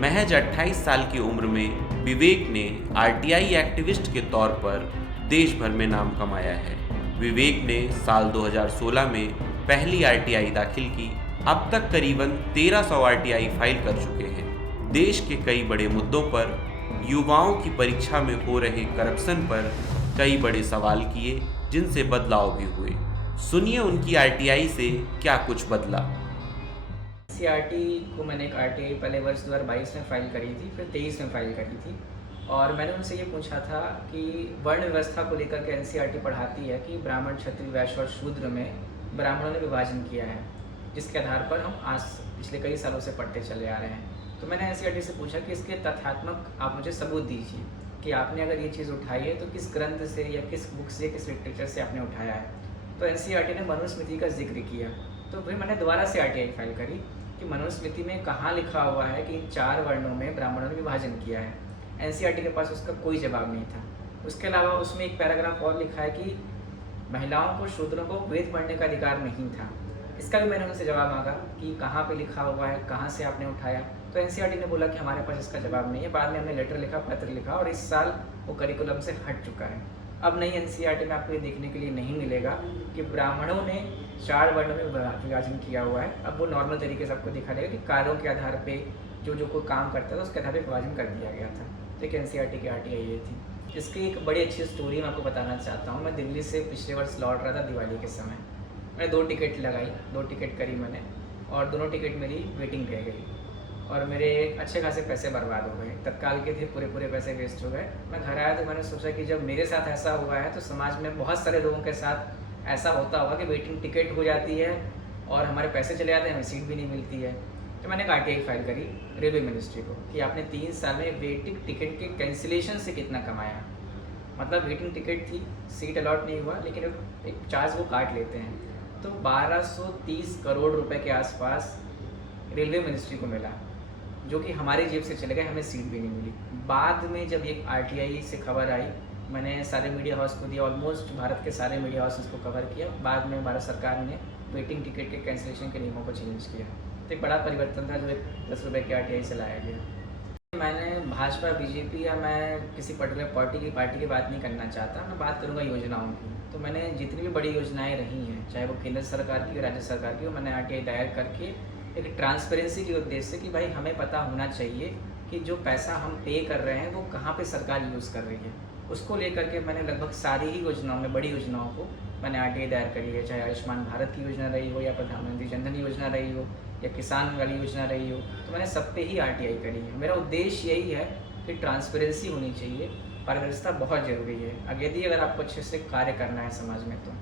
महज 28 साल की उम्र में विवेक ने आरटीआई एक्टिविस्ट के तौर पर देश भर में नाम कमाया है। विवेक ने साल 2016 में पहली आरटीआई दाखिल की। अब तक करीबन 1300 आरटीआई फाइल कर चुके हैं। देश के कई बड़े मुद्दों पर, युवाओं की परीक्षा में हो रहे करप्शन पर कई बड़े सवाल किए, जिनसे बदलाव भी हुए। सुनिए उनकी आरटीआई से क्या कुछ बदला। एनसीईआरटी को मैंने एक आरटीआई पहले वर्ष 2022 में फ़ाइल करी थी, फिर 23 में फ़ाइल करी थी। और मैंने उनसे ये पूछा था कि वर्ण व्यवस्था को लेकर के एनसीईआरटी पढ़ाती है कि ब्राह्मण, क्षत्रिय, वैश्य और शूद्र में ब्राह्मणों ने विभाजन किया है, जिसके आधार पर हम आज पिछले कई सालों से पढ़ते चले आ रहे हैं। तो मैंने एनसीईआरटी से पूछा कि इसके तथ्यात्मक आप मुझे सबूत दीजिए कि आपने अगर ये चीज़ उठाई है तो किस ग्रंथ से या किस बुक से, किस लिटरेचर से आपने उठाया है। तो एनसीईआरटी ने मनुस्मृति का जिक्र किया। तो फिर मैंने दोबारा से आरटीआई फाइल करी कि मनुस्मृति में कहाँ लिखा हुआ है कि इन 4 वर्णों में ब्राह्मणों ने विभाजन किया है। एनसीईआरटी के पास उसका कोई जवाब नहीं था। उसके अलावा उसमें एक पैराग्राफ और लिखा है कि महिलाओं को, शूद्रों को वेद पढ़ने का अधिकार नहीं था। इसका भी मैंने उनसे जवाब मांगा कि कहाँ पे लिखा हुआ है, कहाँ से आपने उठाया। तो एनसीईआरटी ने बोला कि हमारे पास इसका जवाब नहीं है। बाद में हमने लेटर लिखा, पत्र लिखा, और इस साल वो करिकुलम से हट चुका है। अब नई एनसीईआरटी में आपको ये देखने के लिए नहीं मिलेगा कि ब्राह्मणों ने 4 वर्णों में विभाजन किया हुआ है। अब वो नॉर्मल तरीके से आपको दिखा देगा कि कार्यों के आधार पे जो कोई काम करता था उसके आधार पे विभाजन कर दिया गया था। तो एक एनसीईआरटी की आरटीआई ये थी। इसकी एक बड़ी अच्छी स्टोरी मैं आपको बताना चाहता हूँ। मैं दिल्ली से पिछले वर्ष लौट रहा था दिवाली के समय। मैंने 2 टिकट लगाई, 2 टिकट करी मैंने, और दोनों टिकट मेरी वेटिंग रह गई और मेरे अच्छे खासे पैसे बर्बाद हो गए। तत्काल के थे, पूरे पैसे वेस्ट हो गए। मैं घर आया तो मैंने सोचा कि जब मेरे साथ ऐसा हुआ है तो समाज में बहुत सारे लोगों के साथ ऐसा होता होगा कि वेटिंग टिकट हो जाती है और हमारे पैसे चले जाते हैं, हमें सीट भी नहीं मिलती है। तो मैंने एक आरटीआई फाइल करी रेलवे मिनिस्ट्री को कि आपने 3 साल में वेटिंग टिकट के कैंसिलेशन से कितना कमाया। मतलब वेटिंग टिकट थी, सीट अलॉट नहीं हुआ, लेकिन एक चार्ज वो काट लेते हैं। तो 1230 करोड़ रुपए के आसपास रेलवे मिनिस्ट्री को मिला, जो कि हमारी जेब से चले गए, हमें सीट भी नहीं मिली। बाद में जब एक आरटीआई से खबर आई, मैंने सारे मीडिया हाउस को दिया, ऑलमोस्ट भारत के सारे मीडिया हाउस इसको कवर किया। बाद में भारत सरकार ने वेटिंग टिकट के कैंसिलेशन के नियमों को चेंज किया। तो एक बड़ा परिवर्तन था जो एक 10 रुपये की आरटीआई से लाया गया। मैंने भाजपा, बीजेपी या मैं किसी पर्टिकुलर पार्टी की बात नहीं करना चाहता। मैं बात करूँगा योजनाओं की। तो मैंने जितनी भी बड़ी योजनाएँ रही हैं, चाहे वो केंद्र सरकार की, राज्य सरकार की, मैंने आरटीआई दायर करके एक ट्रांसपेरेंसी के उद्देश्य से कि भाई हमें पता होना चाहिए कि जो पैसा हम पे कर रहे हैं वो कहाँ पे सरकार यूज़ कर रही है। उसको लेकर के मैंने लगभग सारी ही योजनाओं में, बड़ी योजनाओं को मैंने आरटीआई दायर करी है। चाहे आयुष्मान भारत की योजना रही हो, या प्रधानमंत्री जन धन योजना रही हो, या किसान वाली योजना रही हो, तो मैंने सब पे ही आरटीआई करी है। मेरा उद्देश्य यही है कि ट्रांसपेरेंसी होनी चाहिए, पारदर्शिता बहुत ज़रूरी है अगर आपको अच्छे से कार्य करना है समाज में। तो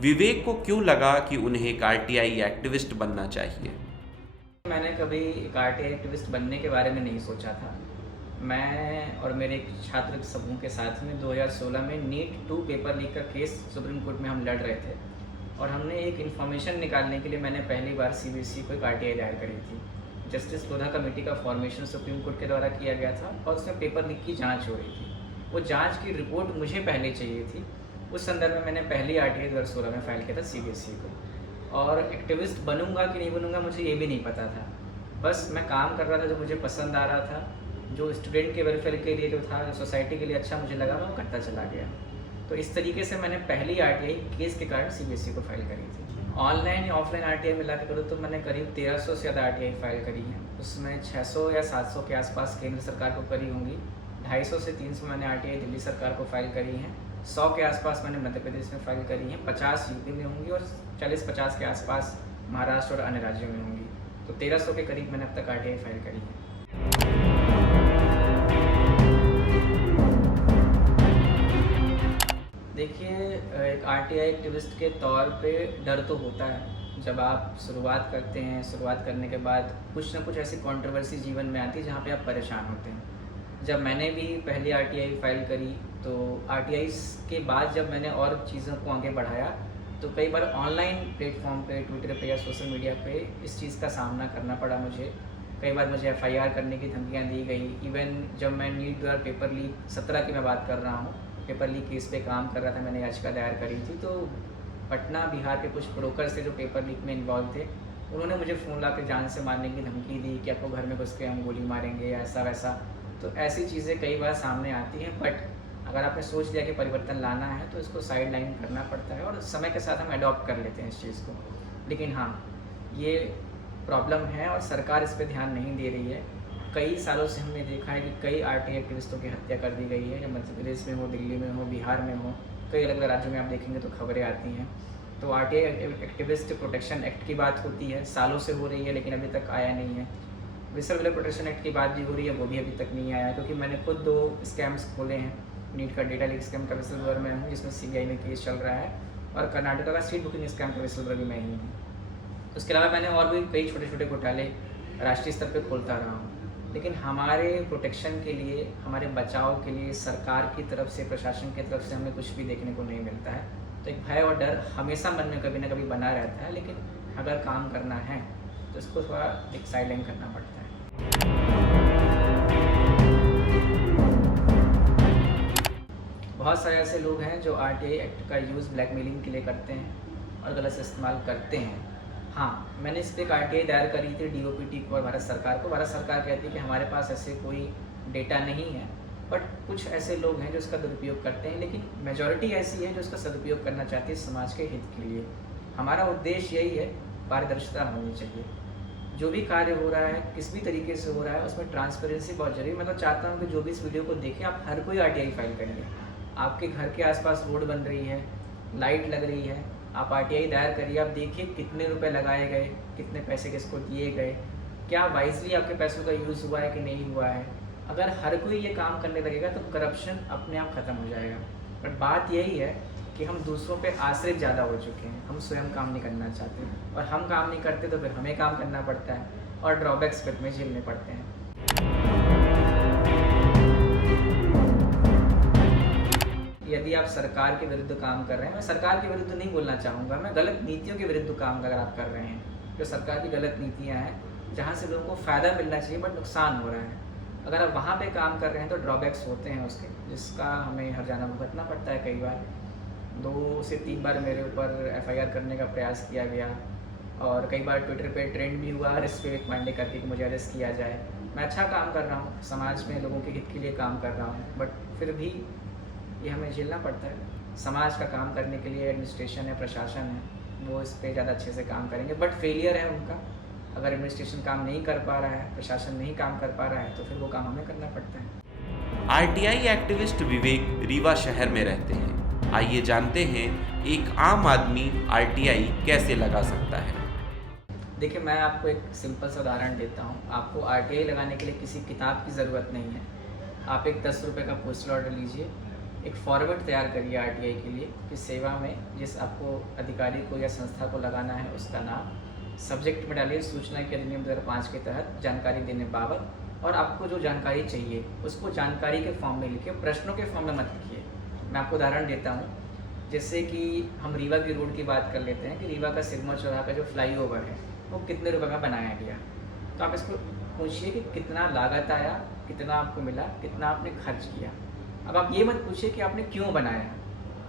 विवेक को क्यों लगा कि उन्हें एक आरटीआई एक्टिविस्ट बनना चाहिए? मैंने कभी एक आरटीआई एक्टिविस्ट बनने के बारे में नहीं सोचा था। मैं और मेरे एक छात्र समूह के साथ में 2016 में नीट 2 पेपर लीक का केस सुप्रीम कोर्ट में हम लड़ रहे थे, और हमने एक इन्फॉर्मेशन निकालने के लिए मैंने पहली बार सीबीएसई को एक आरटीआई दायर करी थी। जस्टिस लोधा कमेटी का फॉर्मेशन सुप्रीम कोर्ट के द्वारा किया गया था, और उसमें पेपर लीक की जाँच हो रही थी। वो जाँच की रिपोर्ट मुझे पहले चाहिए थी। उस संदर्भ में मैंने पहली आरटीआई 2016 में फ़ाइल किया था सीबीएसई को। और एक्टिविस्ट बनूंगा कि नहीं बनूंगा मुझे ये भी नहीं पता था। बस मैं काम कर रहा था जो मुझे पसंद आ रहा था, जो स्टूडेंट के वेलफेयर के लिए जो था, जो सोसाइटी के लिए अच्छा मुझे लगा, मैं वो करता चला गया। तो इस तरीके से मैंने पहली आरटीआई केस के कारण सीबीएसई को फाइल करी थी। ऑनलाइन या ऑफलाइन आरटीआई मिला के करूँ तो मैंने करीब 1300 से ज़्यादा आरटीआई फाइल करी है। उसमें 600 या 700 के आसपास केंद्र सरकार को करी होंगी, 250 से 300 मैंने आरटीआई दिल्ली सरकार को फाइल करी हैं, 100 के आसपास मैंने मध्य प्रदेश में फाइल करी हैं, 50 यूपी में होंगी, और 40-50 के आसपास महाराष्ट्र और अन्य राज्यों में होंगी। तो 1300 के करीब मैंने अब तक आरटीआई फाइल करी है। देखिए, एक आरटीआई एक्टिविस्ट के तौर पे डर तो होता है। जब आप शुरुआत करते हैं, शुरुआत करने के बाद कुछ ना कुछ ऐसी कंट्रोवर्सी जीवन में आती है जहाँ पे आप परेशान होते हैं। जब मैंने भी पहली आरटीआई फाइल करी, तो आरटीआई के बाद जब मैंने और चीज़ों को आगे बढ़ाया, तो कई बार ऑनलाइन प्लेटफॉर्म पे, ट्विटर पे या सोशल मीडिया पे इस चीज़ का सामना करना पड़ा मुझे। कई बार मुझे एफआईआर करने की धमकियाँ दी गई। इवन जब मैं नीट द्वारा पेपर लीक 17 की मैं बात कर रहा हूँ, पेपर लीक केस पे काम कर रहा था, मैंने याचिका दायर करी थी। तो पटना, बिहार के कुछ ब्रोकर से जो पेपर लीक में इन्वॉल्व थे, उन्होंने मुझे फ़ोन ला के जान से मारने की धमकी दी कि आपको घर में घुस के हम गोली मारेंगे या ऐसा वैसा। तो ऐसी चीज़ें कई बार सामने आती हैं, बट अगर आपने सोच लिया कि परिवर्तन लाना है तो इसको साइड लाइन करना पड़ता है और समय के साथ हम अडॉप्ट कर लेते हैं इस चीज़ को। लेकिन हाँ, ये प्रॉब्लम है और सरकार इस पे ध्यान नहीं दे रही है। कई सालों से हमने देखा है कि कई आरटीआई एक्टिविस्टों की हत्या कर दी गई है, या मध्य प्रदेश में हो, दिल्ली में हो, बिहार में हो, कई अलग अलग राज्यों में आप देखेंगे तो खबरें आती हैं। तो आरटीआई एक्टिविस्ट प्रोटेक्शन एक्ट की बात होती है, सालों से हो रही है लेकिन अभी तक आया नहीं है। विसल विलर प्रोटेक्शन एक्ट की बात भी हो रही है, वो भी अभी तक नहीं आया, क्योंकि मैंने खुद 2 स्कैम्स खोले हैं। नीट का डेटा लीक स्कैम का विसल में हूँ, जिसमें सीबीआई में केस चल रहा है, और कर्नाटका का सीट बुकिंग स्कैम का विसल भी मैं ही हूँ। उसके अलावा मैंने और भी कई छोटे छोटे घोटाले राष्ट्रीय स्तर पर खोलता रहा हूँ। लेकिन हमारे प्रोटेक्शन के लिए, हमारे बचाव के लिए सरकार की तरफ से, प्रशासन की तरफ से हमें कुछ भी देखने को नहीं मिलता है। तो एक भय और डर हमेशा मन में कभी ना कभी बना रहता है, लेकिन अगर काम करना है तो इसको थोड़ा एक साइडलाइन करना पड़ता है। बहुत सारे ऐसे लोग हैं जो आरटीआई एक्ट का यूज़ ब्लैकमेलिंग के लिए करते हैं और गलत इस्तेमाल करते हैं। हाँ, मैंने इस पर एक आरटीआई दायर करी थी डीओपीटी को और भारत सरकार को। भारत सरकार कहती है कि हमारे पास ऐसे कोई डेटा नहीं है, बट कुछ ऐसे लोग हैं जो इसका दुरुपयोग करते हैं, लेकिन मेजॉरिटी ऐसी है जो इसका सदुपयोग करना चाहती है समाज के हित के लिए। हमारा उद्देश्य यही है, पारदर्शिता होनी चाहिए। जो भी कार्य हो रहा है, किस भी तरीके से हो रहा है, उसमें ट्रांसपेरेंसी बहुत जरूरी है। मैं तो चाहता हूँ कि जो भी इस वीडियो को देखें, आप हर कोई आरटीआई फाइल करिए। आपके घर के आसपास रोड बन रही है, लाइट लग रही है, आप आरटीआई दायर करिए। आप देखिए कितने रुपए लगाए गए, कितने पैसे किसको दिए गए, क्या वाइजली आपके पैसों का यूज़ हुआ है कि नहीं हुआ है। अगर हर कोई ये काम करने लगेगा तो करप्शन अपने आप ख़त्म हो जाएगा। बट बात यही है कि हम दूसरों पे आश्रित ज़्यादा हो चुके हैं, हम स्वयं काम नहीं करना चाहते, और हम काम नहीं करते तो फिर हमें काम करना पड़ता है और ड्रॉबैक्स फिर हमें झेलने पड़ते हैं। यदि आप सरकार के विरुद्ध काम कर रहे हैं, मैं सरकार के विरुद्ध नहीं बोलना चाहूँगा, मैं गलत नीतियों के विरुद्ध काम अगर आप कर रहे हैं, जो सरकार की गलत नीतियाँ हैं जहाँ से लोगों को फ़ायदा मिलना चाहिए बट नुकसान हो रहा है, अगर आप वहाँ पे काम कर रहे हैं तो ड्रॉबैक्स होते हैं उसके, जिसका हमें हर जाना भुगतना पड़ता है। कई बार 2 से 3 बार मेरे ऊपर एफआईआर करने का प्रयास किया गया, और कई बार ट्विटर पे ट्रेंड भी हुआ अरेस्ट विवेक पांडे करके कि मुझे अरेस्ट किया जाए। मैं अच्छा काम कर रहा हूँ, समाज में लोगों के हित के लिए काम कर रहा हूँ, बट फिर भी ये हमें झेलना पड़ता है। समाज का काम करने के लिए एडमिनिस्ट्रेशन है, प्रशासन है, वो इस पर ज़्यादा अच्छे से काम करेंगे, बट फेलियर है उनका। अगर एडमिनिस्ट्रेशन काम नहीं कर पा रहा है, प्रशासन नहीं काम कर पा रहा है, तो फिर वो काम हमें करना पड़ता है। आरटीआई एक्टिविस्ट विवेक रीवा शहर में रहते हैं। आइए जानते हैं एक आम आदमी आरटीआई कैसे लगा सकता है। देखिए, मैं आपको एक सिंपल सा उदाहरण देता हूँ। आपको आरटीआई लगाने के लिए किसी किताब की ज़रूरत नहीं है। आप एक 10 रुपये का पोस्टल ऑर्डर लीजिए, एक फॉर्मेट तैयार करिए आरटीआई के लिए कि सेवा में जिस आपको अधिकारी को या संस्था को लगाना है उसका नाम, सब्जेक्ट में डालिए सूचना के अधिनियम 2005 के तहत जानकारी देने बाबत, और आपको जो जानकारी चाहिए उसको जानकारी के फॉर्म में लिखिए, प्रश्नों के फॉर्म में मत लिखिए। मैं आपको उदाहरण देता हूँ, जैसे कि हम रीवा की रोड की बात कर लेते हैं कि रीवा का सिरमौर चौराहा का जो फ्लाईओवर है वो कितने रुपए में बनाया गया। तो आप इसको पूछिए कि कितना लागत आया, कितना आपको मिला, कितना आपने खर्च किया। अब आप ये मत पूछिए कि आपने क्यों बनाया।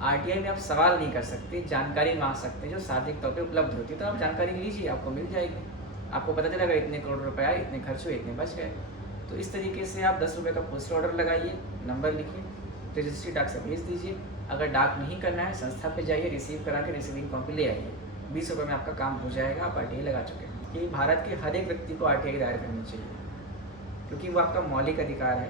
आरटीआई में आप सवाल नहीं कर सकते, जानकारी मांग सकते हैं जो सार्वजनिक तौर पे उपलब्ध होती है। तो आप जानकारी लीजिए, आपको मिल जाएगी। आपको पता चलेगा इतने करोड़ रुपए आए, इतने खर्च हुए, इतने बच गए। तो इस तरीके से आप 10 रुपये का पोस्टल ऑर्डर लगाइए, नंबर लिखिए, रजिस्ट्री डाक से भेज दीजिए। अगर डाक नहीं करना है, संस्था पे जाइए, रिसीव करा के रिसीविंग कॉपी ले आइए। 20 रुपये में आपका काम हो जाएगा, आप आरटीआई लगा चुके हैं। कि भारत के हर एक व्यक्ति को आरटीआई दायर करनी चाहिए, क्योंकि वो आपका मौलिक अधिकार है।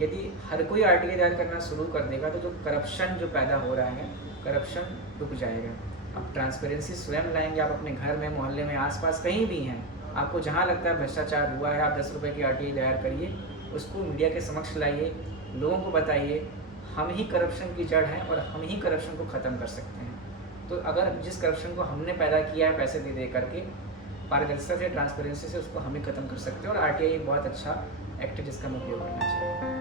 यदि हर कोई आरटीआई दायर करना शुरू कर देगा तो जो करप्शन जो पैदा हो रहा है, करप्शन रुक जाएगा। आप ट्रांसपेरेंसी स्वयं लाएंगे। आप अपने घर में, मोहल्ले में, आसपास कहीं भी हैं, आपको जहाँ लगता है भ्रष्टाचार हुआ है, आप 10 रुपये की आरटीआई दायर करिए, उसको मीडिया के समक्ष लाइए, लोगों को बताइए हम ही करप्शन की जड़ हैं और हम ही करप्शन को ख़त्म कर सकते हैं। तो अगर जिस करप्शन को हमने पैदा किया है पैसे दे करके, पारदर्शिता से, ट्रांसपेरेंसी से, उसको हम ही खत्म कर सकते हैं। और आरटीआई एक बहुत अच्छा एक्ट है जिसका हमें उपयोग करना चाहिए।